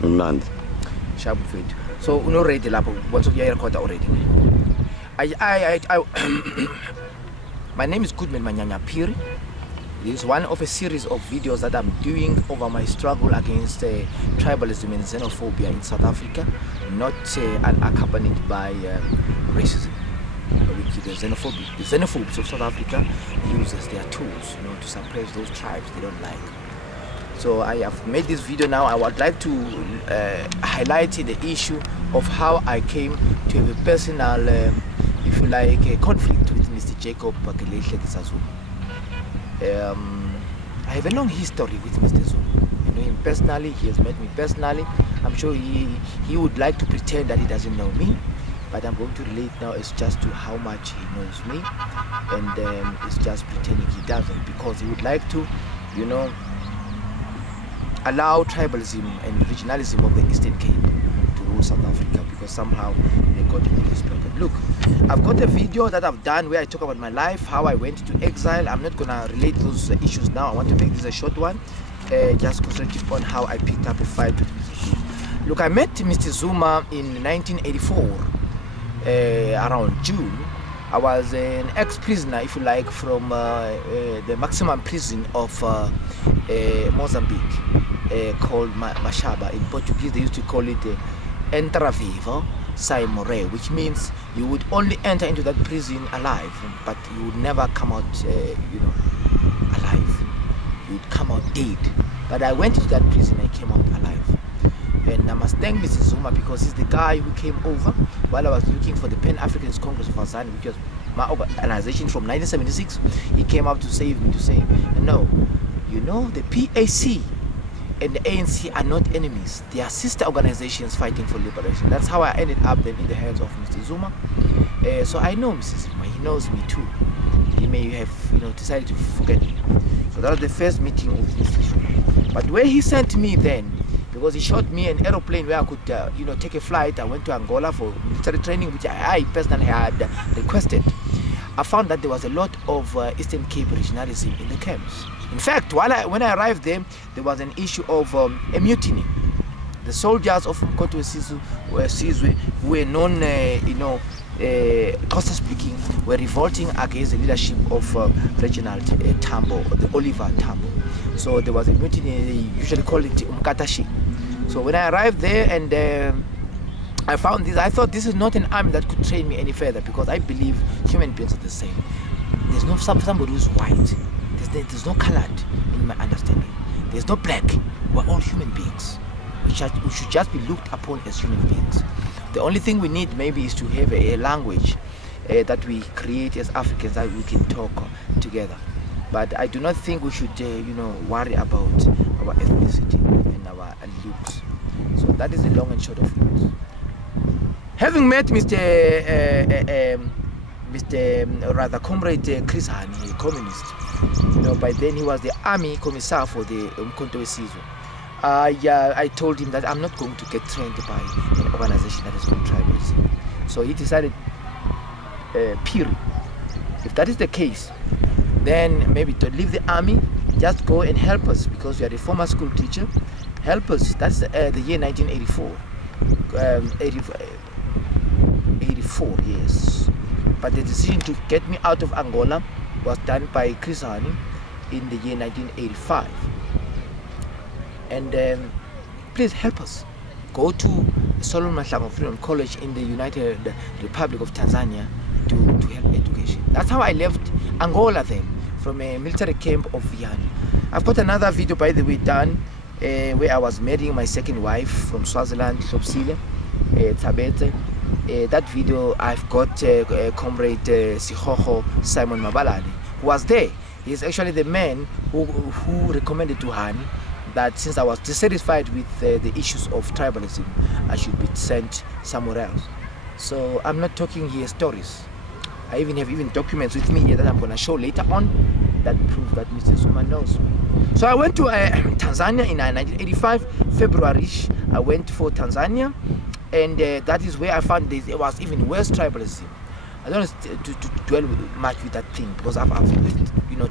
Mnandi. Sharp fit. So already lapho once you record already. My name is Goodman Manyanya Phiri. This is one of a series of videos that I'm doing over my struggle against tribalism and xenophobia in South Africa, not unaccompanied by racism. The xenophobes of South Africa uses their tools, to suppress those tribes they don't like. So I have made this video now. I would like to highlight the issue of how I came to have a personal, if you like, a conflict with Mr. Jacob Zuma. I have a long history with Mr. Zuma. I know him personally. He has met me personally. I'm sure he would like to pretend that he doesn't know me, but I'm going to relate now as just to how much he knows me, and it's just pretending he doesn't, because he would like to, allow tribalism and regionalism of the Eastern Cape to rule South Africa, because somehow they got it exploited. Look, I've got a video that I've done where I talk about my life, how I went to exile. I'm not gonna relate those issues now. I want to make this a short one, just concentrating on how I picked up a fight with Mr. Zuma. Look, I met Mr. Zuma in 1984, around June. I was an ex-prisoner, if you like, from the maximum prison of Mozambique, called Mashaba. In Portuguese, they used to call it Entra Vivo Sai More, which means you would only enter into that prison alive, but you would never come out, alive. You would come out dead. But I went into that prison, I came out alive. And I must thank Mr. Zuma, because he's the guy who came over while I was looking for the Pan-Africanist Congress of Azani, which was my organization from 1976. He came up to save me, to say, no, the PAC and the ANC are not enemies. They are sister organizations fighting for liberation. That's how I ended up then in the hands of Mr. Zuma. So I know Mr. Zuma. He knows me too. He may have, decided to forget me. So that was the first meeting with Mr. Zuma. But where he sent me then, because he showed me an aeroplane where I could, take a flight. I went to Angola for military training, which I personally had requested. I found that there was a lot of Eastern Cape regionalism in the camps. In fact, when I arrived there was an issue of a mutiny. The soldiers of UNCONSTITUTIONAL who were non-XHOSA-speaking, were revolting against the leadership of Reginald Tambo, the Oliver Tambo. So there was a mutiny. They usually call it Umkatashi. So when I arrived there and I found this, I thought this is not an army that could train me any further, because I believe human beings are the same. There's no somebody who's white. There's no colored in my understanding. There's no black. We're all human beings. We should just be looked upon as human beings. The only thing we need maybe is to have a language that we create as Africans, that we can talk together. But I do not think we should, worry about our ethnicity and our looks. So that is the long and short of it. Having met Comrade KHOISAN, a communist, by then he was the army commissar for the UNCONSTITUTIONAL. I told him that I'm not going to get trained by an organization that is called tribalism. So he decided, Phiri, if that is the case, then maybe to leave the army, just go and help us, because you are a former school teacher. Help us. That's the year 1984. 84, yes. But the decision to get me out of Angola was done by KHOISAN in the year 1985. And please help us. Go to Solomon Mahlangu Freedom College in the United Republic of Tanzania to help education. That's how I left Angola then, from a military camp of Viana. I've got another video, by the way, done where I was marrying my second wife from Swaziland, Hlopsile, Tabete. That video I've got Comrade Sihoho Simon Mabalani, who was there. He's actually the man who recommended to Hani that since I was dissatisfied with the issues of tribalism, I should be sent somewhere else. So I'm not talking here stories. I even have documents with me here that I'm going to show later on that prove that Mr. Zuma knows me. So I went to Tanzania in 1985, February. I went for Tanzania, and that is where I found there was even worse tribalism. I don't want to dwell much with that thing, because I've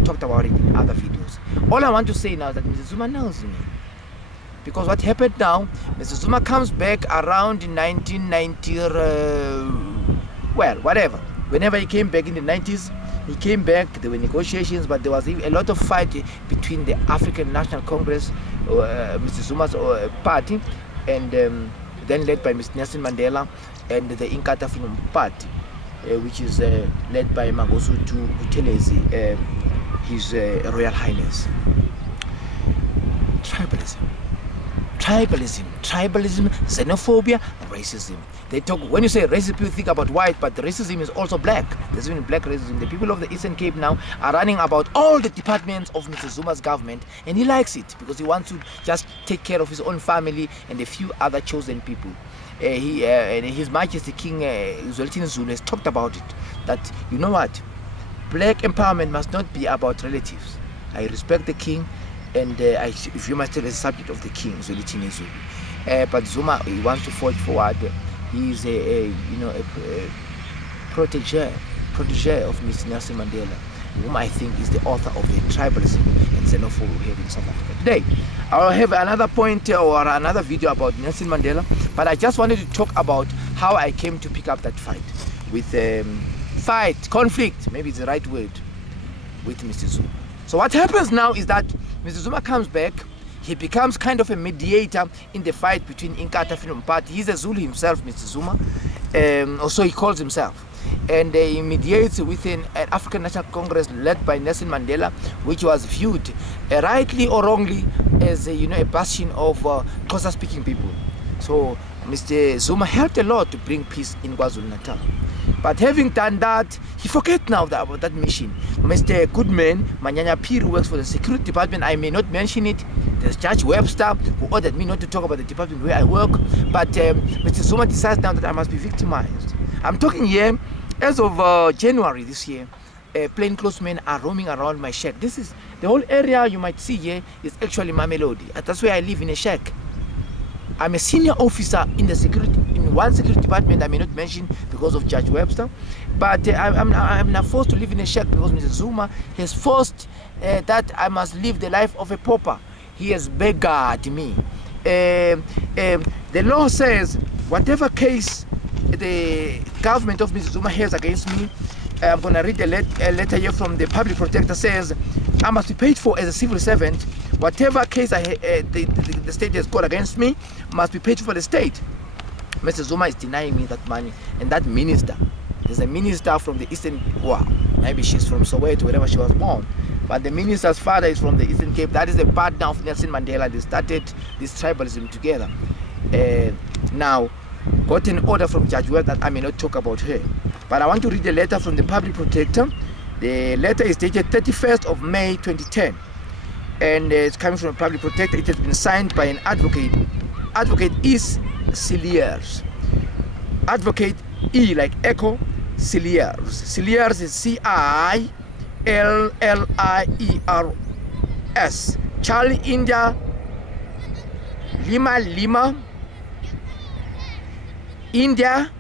talked about it in other videos. All I want to say now is that Mr. Zuma knows me. Because what happened now, Mr. Zuma comes back around 1990, well, whatever. Whenever he came back in the 90s, he came back, there were negotiations, but there was a lot of fight between the African National Congress, Mr. Zuma's party, and then led by Mr. Nelson Mandela, and the Inkatha Party, which is led by Mangosuthu Buthelezi, His Royal Highness. Tribalism, xenophobia, racism. They talk, when you say racism, people think about white, but racism is also black. There's even black racism. The people of the Eastern Cape now are running about all the departments of Mr. Zuma's government, and he likes it because he wants to just take care of his own family and a few other chosen people. And His Majesty King ZULU has talked about it, that, you know what, black empowerment must not be about relatives. I respect the king, and if you must tell the subject of the king, Zulu. But Zuma, he wants to forge forward. He is a protege of Mr. Nelson Mandela, whom I think is the author of the tribalism and xenophobia we have in South Africa today. I'll have another point or another video about Nelson Mandela, but I just wanted to talk about how I came to pick up that fight with conflict, maybe it's the right word, with Mr. Zuma. So what happens now is that Mr. Zuma comes back. He becomes kind of a mediator in the fight between Inkatha Freedom Party. He's a Zulu himself, Mr. Zuma, or so he calls himself. And he mediates within an African National Congress led by Nelson Mandela, which was viewed, rightly or wrongly, as a bastion of Xhosa-speaking people. So Mr. Zuma helped a lot to bring peace in KwaZulu-Natal. But having done that, he forget now about that mission. Mr. Goodman, Manyanya Phiri, who works for the security department, I may not mention it. There's Judge Webster, who ordered me not to talk about the department where I work. But Mr. Zuma decides now that I must be victimized. I'm talking here, as of January this year, plainclothes men are roaming around my shack. This is, the whole area you might see here is actually Mamelodi. That's where I live, in a shack. I'm a senior officer in the security, in one security department I may not mention because of Judge Webster, but I'm now forced to live in a shack because Mr. Zuma has forced that I must live the life of a pauper. He has beggared me. The law says whatever case the government of Mr. Zuma has against me, I'm going to read a letter here from the public protector, says I must be paid for as a civil servant. Whatever case the state has got against me must be paid for the state. Mr. Zuma is denying me that money. And that minister, there's a minister from the Eastern, well, maybe she's from Soweto, wherever she was born, but the minister's father is from the Eastern Cape. That is the partner of Nelson Mandela. They started this tribalism together. Now, got an order from Judge Webb that I may not talk about her. But I want to read a letter from the public protector. The letter is dated 31st of May 2010. And it's coming from a public protector. It has been signed by an advocate. Advocate is Cilliers. Advocate E like Echo, Cilliers. Cilliers is C-I-L-L-I-E-R-S. Charlie India, Lima, India,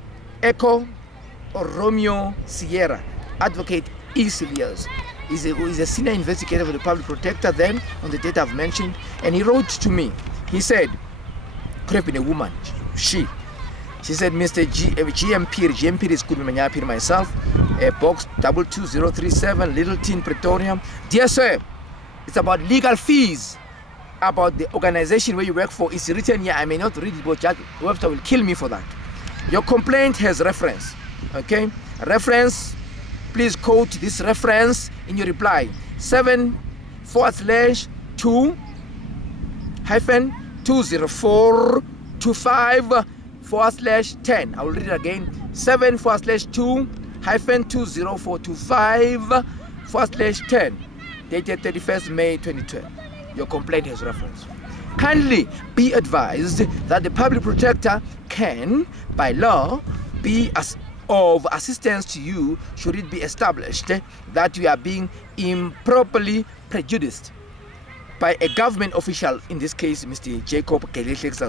Echo, or Romeo Sierra. Advocate E. Cilliers. He's a senior investigator for the public protector then, on the date I've mentioned, and he wrote to me. He said, could have been a woman, she said, Mr. GM Phiri is good, Phiri myself, box 22037, Littleton, Pretoria. Dear sir, it's about legal fees, about the organization where you work for. It's written here, I may not read it, but Judge Webster will kill me for that. Your complaint has reference, okay? Reference, please quote this reference in your reply. 7/20425/10. I will read it again. 7/20425/10. Dated 31st May 2012. Your complaint has reference. Kindly be advised that the public protector can, by law, be of assistance to you should it be established that you are being improperly prejudiced by a government official, in this case Mr. Jacob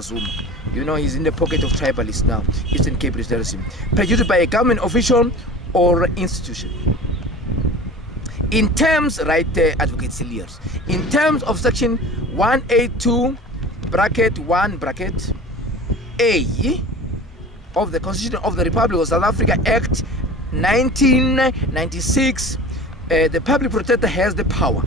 Zuma. You know, he's in the pocket of tribalists now, Eastern Cape tribalism. Prejudiced by a government official or institution. In terms, right there, Advocate Cilliers, in terms of section 182 bracket 1 bracket A of the Constitution of the Republic of South Africa Act 1996, the public protector has the power,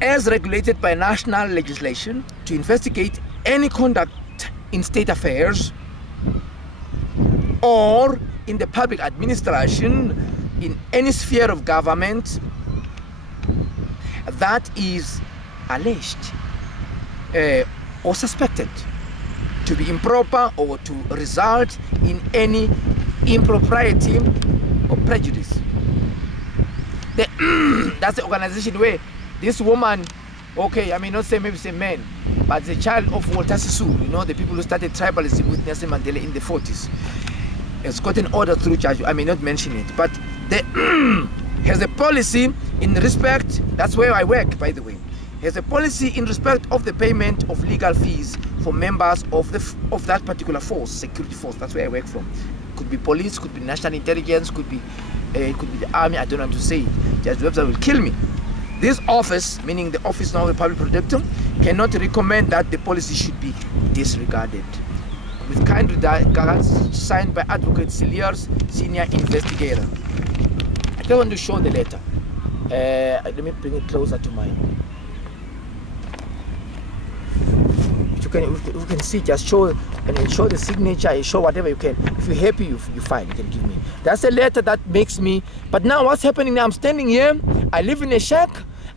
as regulated by national legislation, to investigate any conduct in state affairs or in the public administration in any sphere of government that is alleged or suspected to be improper or to result in any impropriety or prejudice. That's the organization where this woman, okay, I may not say maybe say man, but the child of Walter Sisulu, you know, the people who started tribalism with Nelson Mandela in the 40s, has got an order through judge. I may not mention it, but they has a policy in respect, that's where I work, by the way, has a policy in respect of the payment of legal fees for members of that particular force, security force. That's where I work from. Could be police, could be national intelligence, could be the army. I don't want to say it. Judge Webster will kill me. This office, meaning the office now of the public protector, cannot recommend that the policy should be disregarded. With kind regards, signed by Advocate Cilliers, senior investigator. I don't want to show the letter. Let me bring it closer to mine. You can see, just show and show the signature, show whatever you can. If you're happy, you fine, you can give me. That's a letter that makes me. But now what's happening now? I'm standing here. I live in a shack.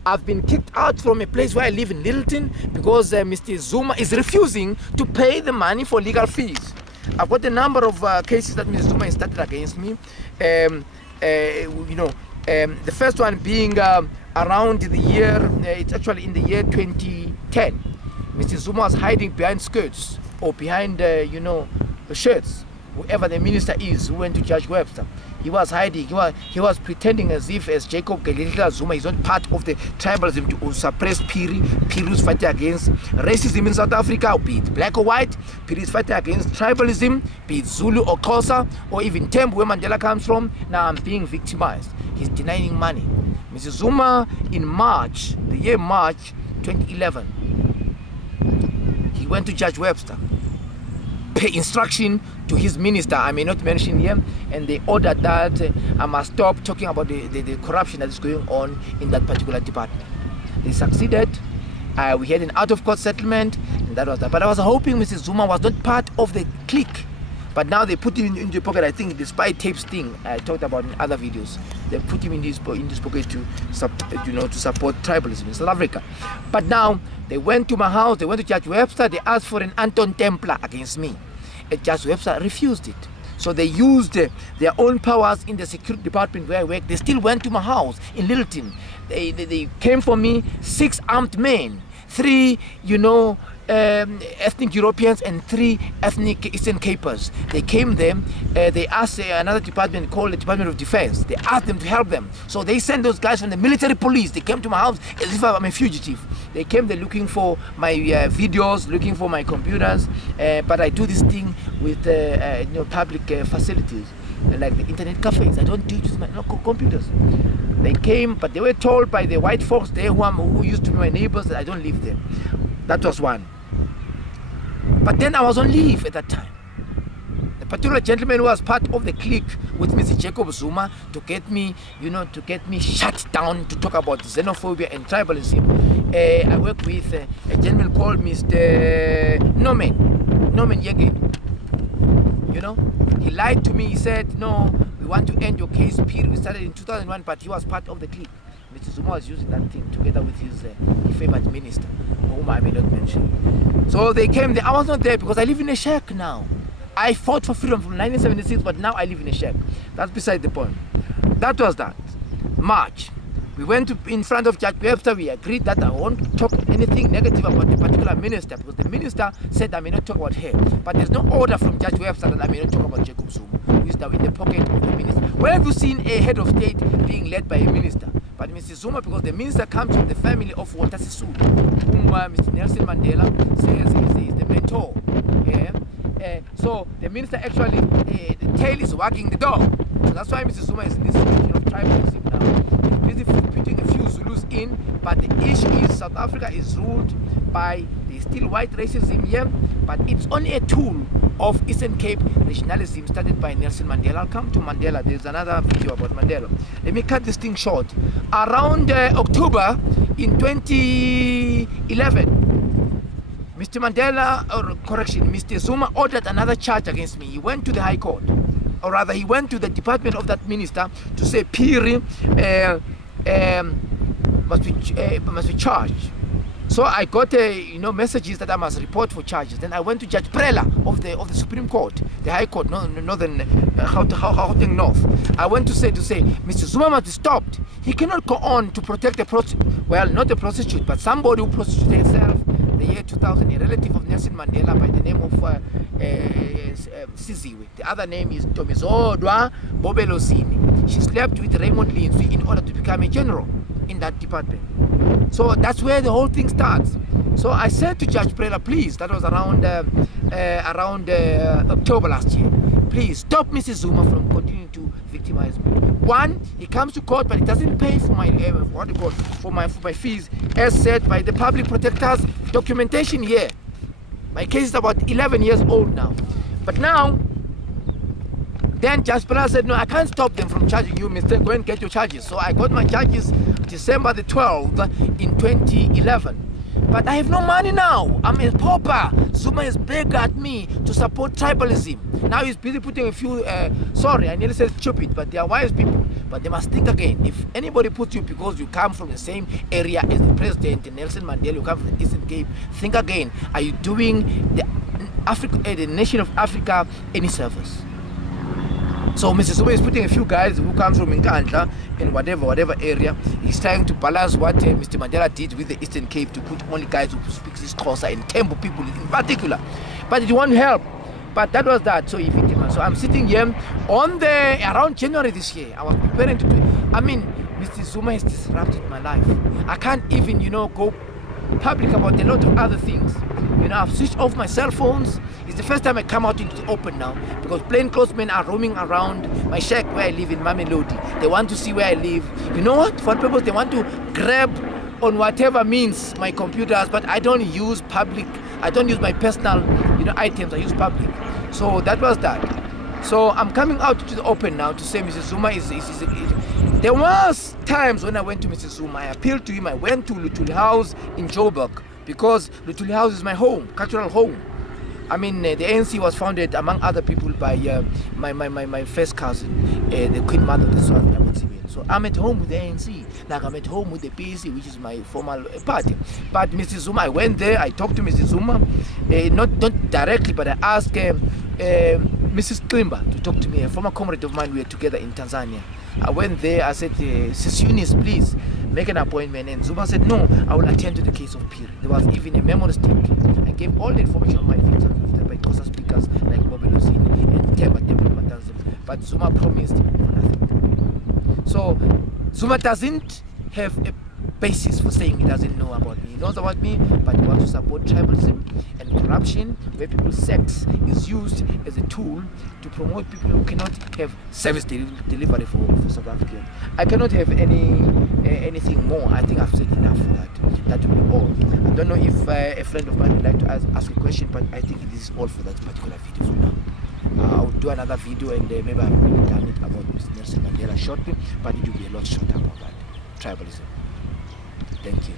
I've been kicked out from a place where I live in Littleton because Mr. Zuma is refusing to pay the money for legal fees. I've got a number of cases that Mr. Zuma has started against me. The first one being around the year, it's actually in the year 2010. Mr. Zuma was hiding behind skirts or behind, shirts. Whoever the minister is who went to Judge Webster, he was hiding. He was pretending as if as Jacob Zuma is not part of the tribalism to suppress Phiri. Phiri is fighting against racism in South Africa, be it black or white. Phiri is fighting against tribalism, be it Zulu or Xhosa or even Tembu, where Mandela comes from. Now I'm being victimized. He's denying money. Mr. Zuma in March, the year March 2011, he went to Judge Webster, pay instruction to his minister, I may not mention here, and they ordered that I must stop talking about the corruption that is going on in that particular department. They succeeded. We had an out-of-court settlement, and that was that. But I was hoping Mr. Zuma was not part of the clique. But now they put him in the pocket. I think the spy tapes thing I talked about in other videos, they put him in this pocket to support tribalism in South Africa. But now they went to my house. They went to Judge Webster. They asked for an Anton Templar against me. And Judge Webster refused it. So they used their own powers in the security department where I work. They still went to my house in Littleton. They came for me, 6 armed men, 3, ethnic Europeans and 3 ethnic Eastern Capers. They came there, they asked another department called the Department of Defense. They asked them to help them. So they sent those guys from the military police. They came to my house as if I'm a fugitive. They came there looking for my videos, looking for my computers, but I do this thing with public facilities, like the internet cafes. I don't do it with my computers. They came, but they were told by the white folks there who used to be my neighbors that I don't live there. That was one. But then I was on leave at that time. The particular gentleman who was part of the clique with Mr. Jacob Zuma to get me, shut down to talk about xenophobia and tribalism. I work with a gentleman called Mr. Norman Yege. He lied to me. He said, no, we want to end your case, Phiri. We started in 2001, but he was part of the clique. Mr. Zuma was using that thing together with his favorite minister, whom I may not mention. So they came there. I was not there because I live in a shack now. I fought for freedom from 1976, but now I live in a shack. That's beside the point. That was that. March. We went in front of Judge Webster. We agreed that I won't talk anything negative about the particular minister because the minister said I may not talk about her. But there's no order from Judge Webster that I may not talk about Jacob Zuma, who is now in the pocket of the minister. Where have you seen a head of state being led by a minister? But Mr. Zuma, because the minister comes from the family of Walter Sisulu, whom Mr. Nelson Mandela says is the mentor. So the minister actually, the tail is wagging the dog. So that's why Mr. Zuma is in this situation of tribalism now. He's busy putting a few Zulus in, but the issue is South Africa is ruled whereby there's still white racism here, but it's only a tool of Eastern Cape nationalism started by Nelson Mandela. I'll come to Mandela. There's another video about Mandela. Let me cut this thing short. Around October in 2011, Mr. Mandela, or correction, Mr. Zuma ordered another charge against me. He went to the High Court, or rather he went to the department of that minister to say Phiri must be charged. So I got messages that I must report for charges. Then I went to Judge Prela of the Supreme Court, the High Court, Northern Gauteng North. I went to say Mr. Zuma must be stopped. He cannot go on to protect the not the prostitute, but somebody who prostituted himself the year 2000, a relative of Nelson Mandela by the name of Siziwe. The other name is Tomizodwa Bobelosini. She slept with Raymond Lindsay in order to become a general in that department. So that's where the whole thing starts. So I said to Judge Prela, please, that was around October last year, please stop Mrs. Zuma from continuing to victimize me. One, he comes to court, but he doesn't pay for my for my fees, as said by the public protector's documentation here. My case is about 11 years old now. But now, then Judge Prela said, no, I can't stop them from charging you, mister. Go and get your charges. So I got my charges December the 12th in 2011. But I have no money now. I'm a pauper. Zuma is begging at me to support tribalism. Now he's busy putting a few, sorry, I nearly said stupid, but they are wise people. But they must think again. If anybody puts you because you come from the same area as the president, Nelson Mandela, you come from the Eastern Cape, think again. Are you doing the nation of Africa any service? So Mr. Zuma is putting a few guys who come from Nkandla in whatever area. He's trying to balance what Mr. Mandela did with the Eastern Cape, to put only guys who speak this Xhosa and Tembu people in particular. But it won't help. But that was that. So he victimized. So I'm sitting here on around January this year. I was preparing to do it. I mean, Mr. Zuma has disrupted my life. I can't even, go public about a lot of other things. I've switched off my cell phones. It's the first time I come out into the open now, because plainclothes men are roaming around my shack where I live in Mamelodi. They want to see where I live. You know what? For what purpose? They want to grab on whatever means my computers, but I don't use public. I don't use my personal, items. I use public. So that was that. So I'm coming out to the open now to say Mr. Zuma is there was times when I went to Mr. Zuma, I appealed to him. I went to Lutuli House in Joburg, because Lutuli House is my home, cultural home. I mean, the ANC was founded, among other people, by my first cousin, the Queen Mother of the SWAZI. So I'm at home with the ANC, like I'm at home with the PEDI, which is my formal party. But Mr. Zuma, I went there, I talked to Mr. Zuma, not directly, but I asked Mrs. Klimba to talk to me, a former comrade of mine. We were together in Tanzania. I went there, I said, Sis Eunice, please make an appointment. And Zuma said, no, I will attend to the case of Phiri. There was even a memory stick. I gave all the information on my things by XHOSA-speakers like Bobelosini and Matanzim. But Zuma promised nothing. So Zuma doesn't have a basis for saying he doesn't know about me. He knows about me, but he wants to support tribalism and corruption, where people's sex is used as a tool to promote people who cannot have service delivery for South Africa. I cannot have anything more. I think I've said enough for that. That will be all. I don't know if a friend of mine would like to ask a question, but I think this is all for that particular video for now. I'll do another video, and maybe I've already done it about Nelson Mandela shortly, but it will be a lot shorter about that. Tribalism. Thank you.